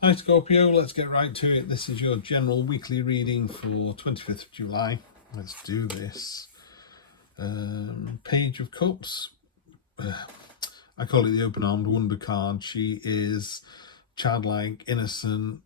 Hi Scorpio, let's get right to it. This is your general weekly reading for 25th of July. Let's do this. Page of Cups. I call it the open-armed wonder card. She is childlike, innocent,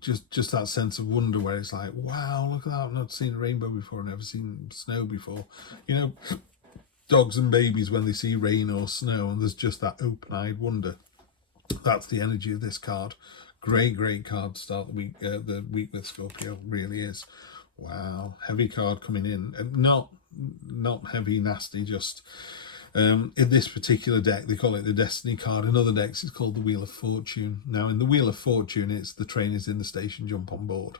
just that sense of wonder where it's like, wow, look at that, I've not seen a rainbow before, I've never seen snow before. You know, dogs and babies when they see rain or snow, and there's just that open-eyed wonder. That's the energy of this card. Great card to start the week with Scorpio. Really is. Wow, heavy card coming in. Not heavy, nasty. Just in this particular deck, they call it the Destiny card. In other decks, it's called the Wheel of Fortune. Now, in the Wheel of Fortune, it's the train is in the station, jump on board.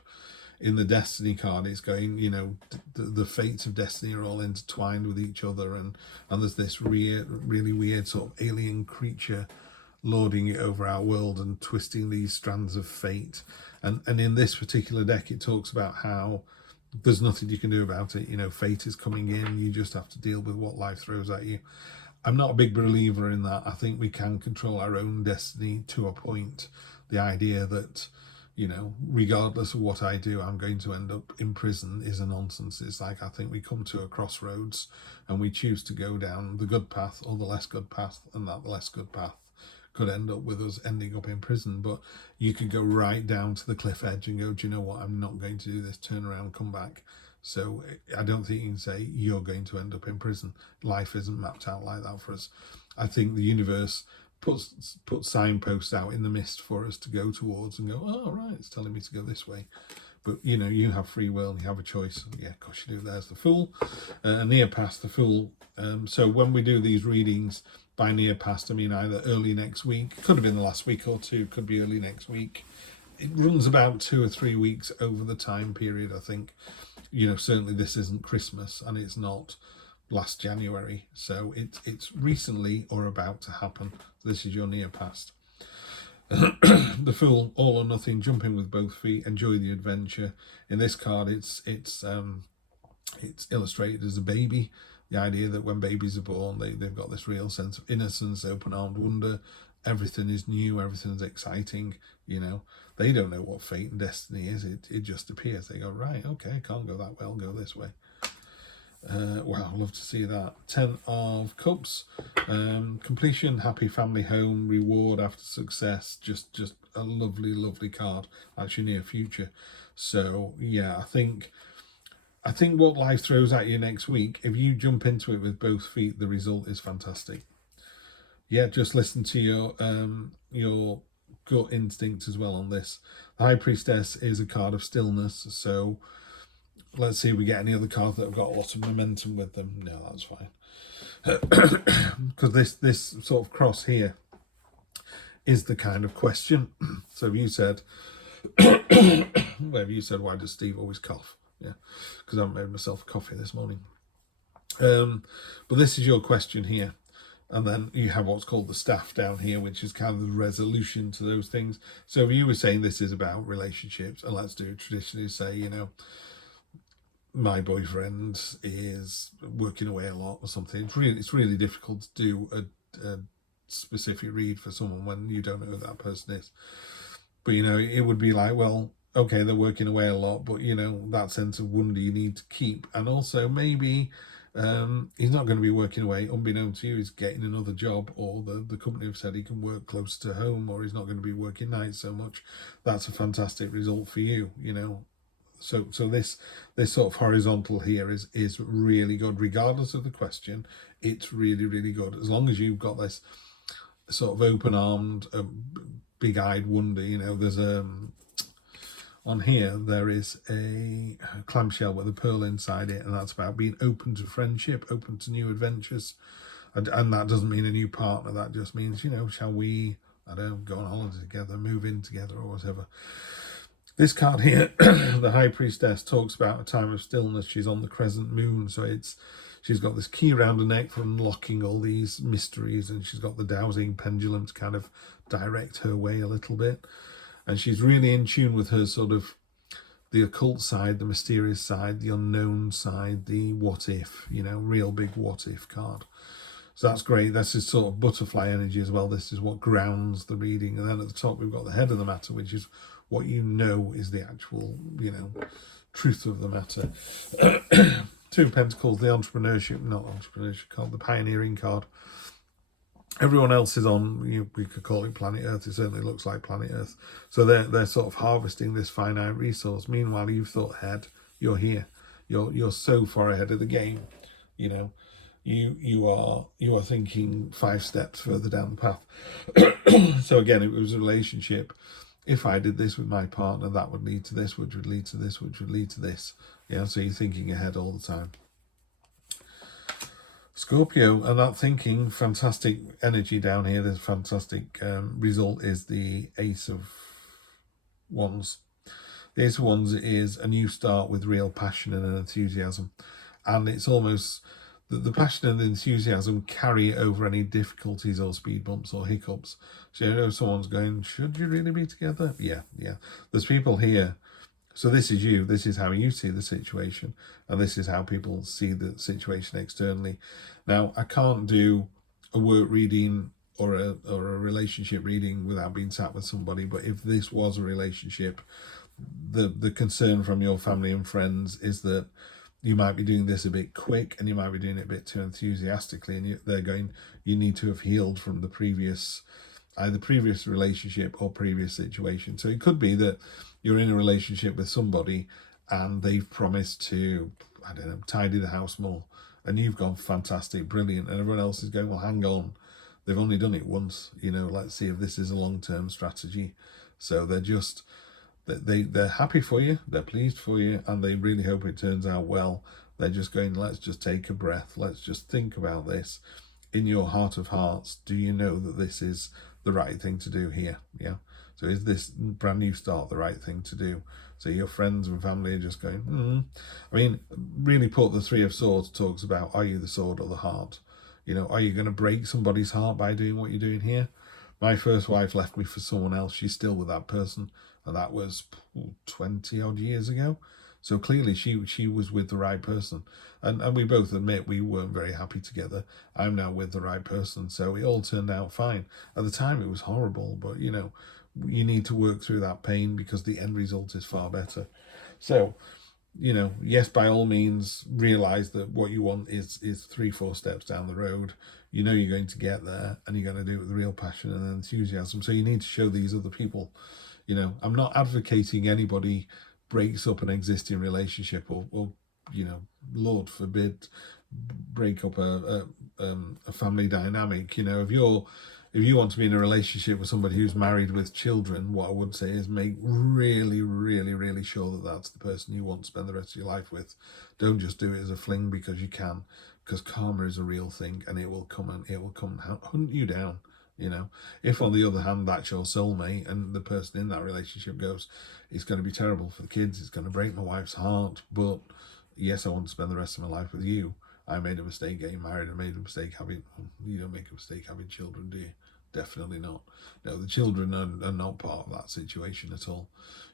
In the Destiny card, it's going, you know, the fates of destiny are all intertwined with each other, and there's this really weird sort of alien creature lording it over our world and twisting these strands of fate. And in this particular deck, it talks about how there's nothing you can do about it. You know, fate is coming in. You just have to deal with what life throws at you. I'm not a big believer in that. I think we can control our own destiny to a point. The idea that, you know, regardless of what I do, I'm going to end up in prison is a nonsense. It's like, I think we come to a crossroads and we choose to go down the good path or the less good path, and that less good path could end up with us ending up in prison. But you could go right down to the cliff edge and go, do you know what, I'm not going to do this, turn around, come back. So I don't think you can say you're going to end up in prison. Life isn't mapped out like that for us. I think the universe puts signposts out in the mist for us to go towards and go, oh right, it's telling me to go this way. But you know, you have free will and you have a choice. Yeah, of course you do. There's the Fool, near past the Fool. So when we do these readings, by near past, I mean either early next week, could have been the last week or two, could be early next week. It runs about 2 or 3 weeks over the time period, I think. You know, certainly this isn't Christmas and it's not last January. So it's recently or about to happen. This is your near past. The Fool, all or nothing, jumping with both feet, enjoy the adventure. In this card, it's illustrated as a baby. The idea that when babies are born, they've got this real sense of innocence, open-armed wonder. Everything is new, everything's exciting. You know, they don't know what fate and destiny is. It just appears. They go, right, okay, I can't go that way, I'll go this way. Wow, love to see that. 10 of Cups, completion, happy family home, reward after success. Just a lovely card. Actually, near future. So yeah, I think what life throws at you next week, if you jump into it with both feet, the result is fantastic. Yeah, just listen to your gut instinct as well on this. The High Priestess is a card of stillness, so let's see if we get any other cards that have got a lot of momentum with them. No, that's fine. Because this sort of cross here is the kind of question. So if you said, why does Steve always cough? Yeah, because I haven't made myself a coffee this morning. But this is your question here. And then you have what's called the staff down here, which is kind of the resolution to those things. So if you were saying this is about relationships, and let's do it traditionally, say, you know, my boyfriend is working away a lot or something. It's really difficult to do a specific read for someone when you don't know who that person is. But, you know, it would be like, well, okay, they're working away a lot, but, you know, that sense of wonder you need to keep. And also maybe he's not going to be working away. Unbeknown to you, he's getting another job, or the company have said he can work close to home, or he's not going to be working nights so much. That's a fantastic result for you, you know. So this sort of horizontal here is really good, regardless of the question. It's really good, as long as you've got this sort of open-armed, big-eyed wonder. You know, there's on here there is a clamshell with a pearl inside it, and that's about being open to friendship, open to new adventures. And that doesn't mean a new partner. That just means, you know, shall we, I don't know, go on holiday together, move in together, or whatever. This card here, the High Priestess, talks about a time of stillness. She's on the crescent moon, so she's got this key around her neck for unlocking all these mysteries, and she's got the dowsing pendulum to kind of direct her way a little bit. And she's really in tune with her sort of the occult side, the mysterious side, the unknown side, the what if, you know, real big what if card. So that's great. This is sort of butterfly energy as well. This is what grounds the reading. And then at the top, we've got the head of the matter, which is what you know is the actual, truth of the matter. Two of Pentacles, the entrepreneurship, not entrepreneurship card, the pioneering card. Everyone else is on, we could call it planet Earth. It certainly looks like planet Earth. So they're sort of harvesting this finite resource. Meanwhile, you've thought ahead. You're here. You're so far ahead of the game. You are thinking 5 steps further down the path. So again, it was a relationship. If I did this with my partner, that would lead to this, which would lead to this, which would lead to this. So you're thinking ahead all the time. Scorpio, and that thinking, fantastic energy down here. This fantastic result is the Ace of Wands. The Ace of Wands is a new start with real passion and enthusiasm. And it's almost the passion and the enthusiasm carry over any difficulties or speed bumps or hiccups. So someone's going, should you really be together? Yeah. There's people here. So this is you. This is how you see the situation. And this is how people see the situation externally. Now, I can't do a work reading or a relationship reading without being sat with somebody. But if this was a relationship, the concern from your family and friends is that you might be doing this a bit quick and you might be doing it a bit too enthusiastically, and they're going, you need to have healed from the previous relationship or previous situation. So it could be that you're in a relationship with somebody and they've promised to, tidy the house more, and you've gone fantastic, brilliant, and everyone else is going, well, hang on, they've only done it once, let's see if this is a long-term strategy. So they're happy for you, they're pleased for you, and they really hope it turns out well. They're just going, let's just take a breath, let's just think about this. In your heart of hearts, do you know that this is the right thing to do here? So is this brand new start the right thing to do? So your friends and family are just going, really put the Three of Swords talks about, are you the sword or the heart? Are you going to break somebody's heart by doing what you're doing here? My first wife left me for someone else. She's still with that person. And that was 20 odd years ago. So clearly she was with the right person. And we both admit we weren't very happy together. I'm now with the right person. So it all turned out fine. At the time it was horrible, but you need to work through that pain because the end result is far better. So, yes, by all means, realize that what you want is 3-4 steps down the road. You're going to get there, and you're going to do it with real passion and enthusiasm. So you need to show these other people. I'm not advocating anybody breaks up an existing relationship or Lord forbid, break up a family dynamic. If you want to be in a relationship with somebody who's married with children, what I would say is make really, really, really sure that that's the person you want to spend the rest of your life with. Don't just do it as a fling because you can, because karma is a real thing, and it will come and hunt you down. If on the other hand that's your soulmate and the person in that relationship goes, it's going to be terrible for the kids, it's going to break my wife's heart, but yes, I want to spend the rest of my life with you. I made a mistake getting married. I made a mistake having, you don't make a mistake having children, do you? Definitely not. No, the children are not part of that situation at all.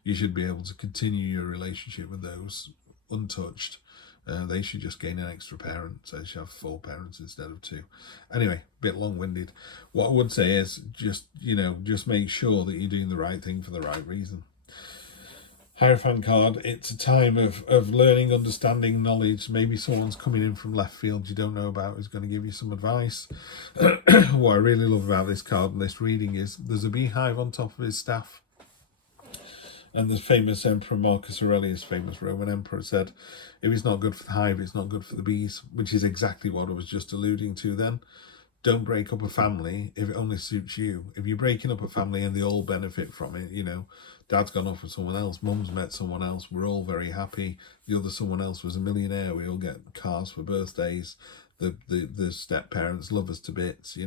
You should be able to continue your relationship with those untouched. They should just gain an extra parent, so they should have 4 parents instead of 2. Anyway, a bit long-winded. What I would say is just make sure that you're doing the right thing for the right reason. Hierophant card, it's a time of learning, understanding, knowledge. Maybe someone's coming in from left field you don't know about who's going to give you some advice. What I really love about this card and this reading is there's a beehive on top of his staff. And the famous Emperor Marcus Aurelius, famous Roman emperor, said, if it's not good for the hive, it's not good for the bees, which is exactly what I was just alluding to then. Don't break up a family if it only suits you. If you're breaking up a family and they all benefit from it, dad's gone off with someone else, mum's met someone else, we're all very happy. The other someone else was a millionaire, we all get cars for birthdays. The step-parents love us to bits,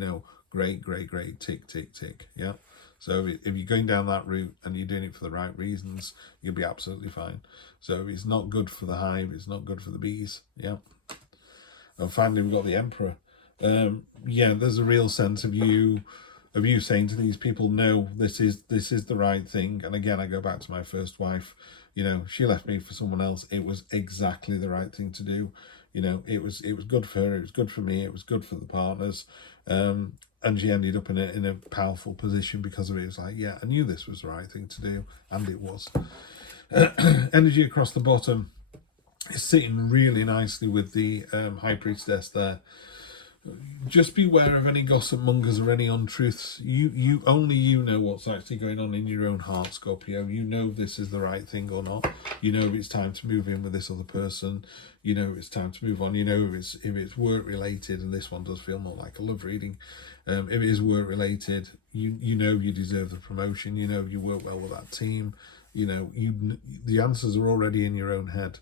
great, tick, tick, tick, yeah? So if you're going down that route and you're doing it for the right reasons, you'll be absolutely fine. So if it's not good for the hive, it's not good for the bees, yeah? And finally, we've got the Emperor. There's a real sense of you saying to these people, no, this is the right thing. And again, I go back to my first wife. She left me for someone else. It was exactly the right thing to do. You know, it was good for her, it was good for me, it was good for the partners, and she ended up in a powerful position because of it. It was like, yeah, I knew this was the right thing to do, and it was. Energy across the bottom is sitting really nicely with the High Priestess there. Just beware of any gossip mongers or any untruths. You only you know what's actually going on in your own heart, Scorpio. You know if this is the right thing or not. You know if it's time to move in with this other person. You know if it's time to move on. You know if it's work related, and this one does feel more like a love reading. If it is work related, you know you deserve the promotion. You know you work well with that team. You know the answers are already in your own head.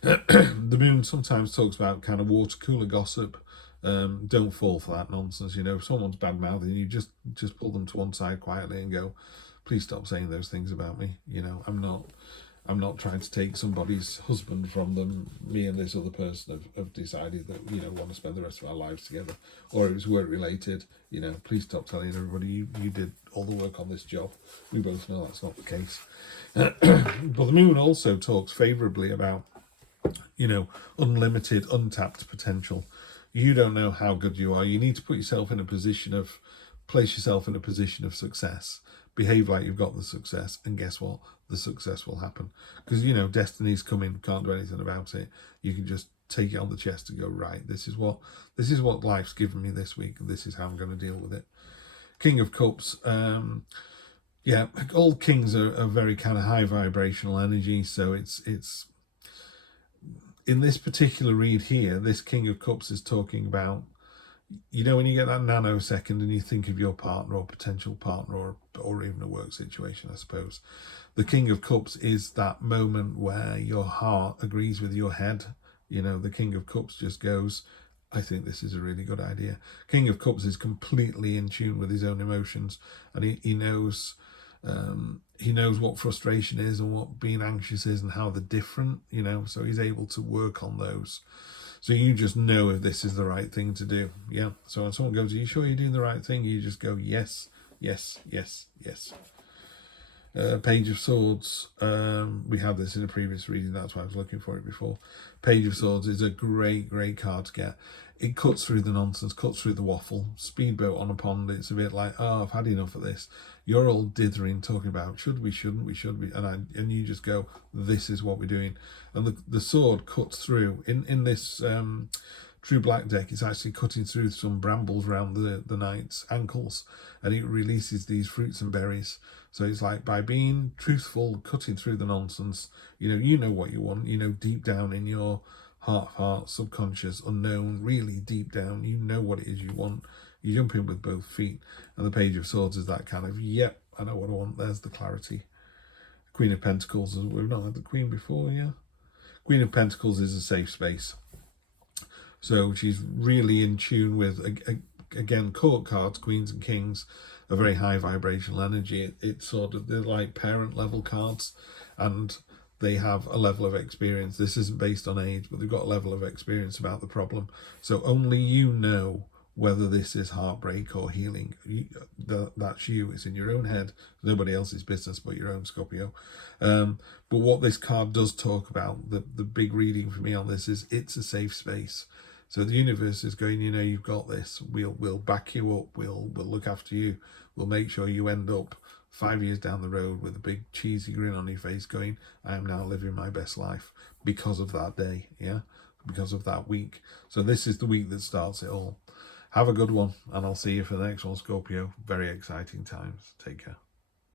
The moon sometimes talks about kind of water cooler gossip. Don't fall for that nonsense. You know, if someone's bad mouthing you, just pull them to one side quietly and go, please stop saying those things about me. You know, I'm not trying to take somebody's husband from them. Me and this other person have decided that, you know, want to spend the rest of our lives together, or it was work related. You know, please stop telling everybody you did all the work on this job. We both know that's not the case. But the moon also talks favorably about, you know, unlimited, untapped potential. You don't know how good you are. You need to put yourself in a position of, place yourself in a position of success. Behave like you've got the success, and guess what? The success will happen. Because, you know, destiny's coming, can't do anything about it. You can just take it on the chest and go, right, this is what life's given me this week, and this is how I'm going to deal with it. King of Cups, yeah, all kings are very kind of high vibrational energy, so it's in this particular read here, this King of Cups is talking about, you know, when you get that nanosecond and you think of your partner or potential partner or even a work situation, I suppose. The King of Cups is that moment where your heart agrees with your head. You know, the King of Cups just goes, I think this is a really good idea. King of Cups is completely in tune with his own emotions, and he knows what frustration is and what being anxious is and how they're different, you know, so he's able to work on those. So you just know if this is the right thing to do. Yeah. So when someone goes, are you sure you're doing the right thing? You just go, yes, yes, yes, yes. Page of Swords. We had this in a previous reading. That's why I was looking for it before. Page of Swords is a great card to get. It cuts through the nonsense, cuts through the waffle. Speedboat on a pond. It's a bit like, oh, I've had enough of this. You're all dithering, talking about should we, shouldn't we, should we, and you just go, this is what we're doing. And the sword cuts through. In this True Black deck, it's actually cutting through some brambles around the knight's ankles, and it releases these fruits and berries. So it's like, by being truthful, cutting through the nonsense, you know what you want, you know, deep down in your heart, subconscious, unknown, really deep down, you know what it is you want. You jump in with both feet. And the Page of Swords is that kind of, yep, I know what I want. There's the clarity. Queen of Pentacles, we've not had the Queen before, yeah. Queen of Pentacles is a safe space. So she's really in tune with, again, court cards, queens and kings, a very high vibrational energy. It's sort of, they're like parent level cards, and they have a level of experience. This isn't based on age, but they've got a level of experience about the problem. So only you know whether this is heartbreak or healing. That's you. It's in your own head. Nobody else's business but your own, Scorpio. But what this card does talk about, the big reading for me on this is, it's a safe space. So the universe is going, you know, you've got this. We'll back you up. We'll look after you. We'll make sure you end up 5 years down the road with a big cheesy grin on your face going, I am now living my best life because of that day, yeah? Because of that week. So this is the week that starts it all. Have a good one, and I'll see you for the next one, Scorpio. Very exciting times. Take care.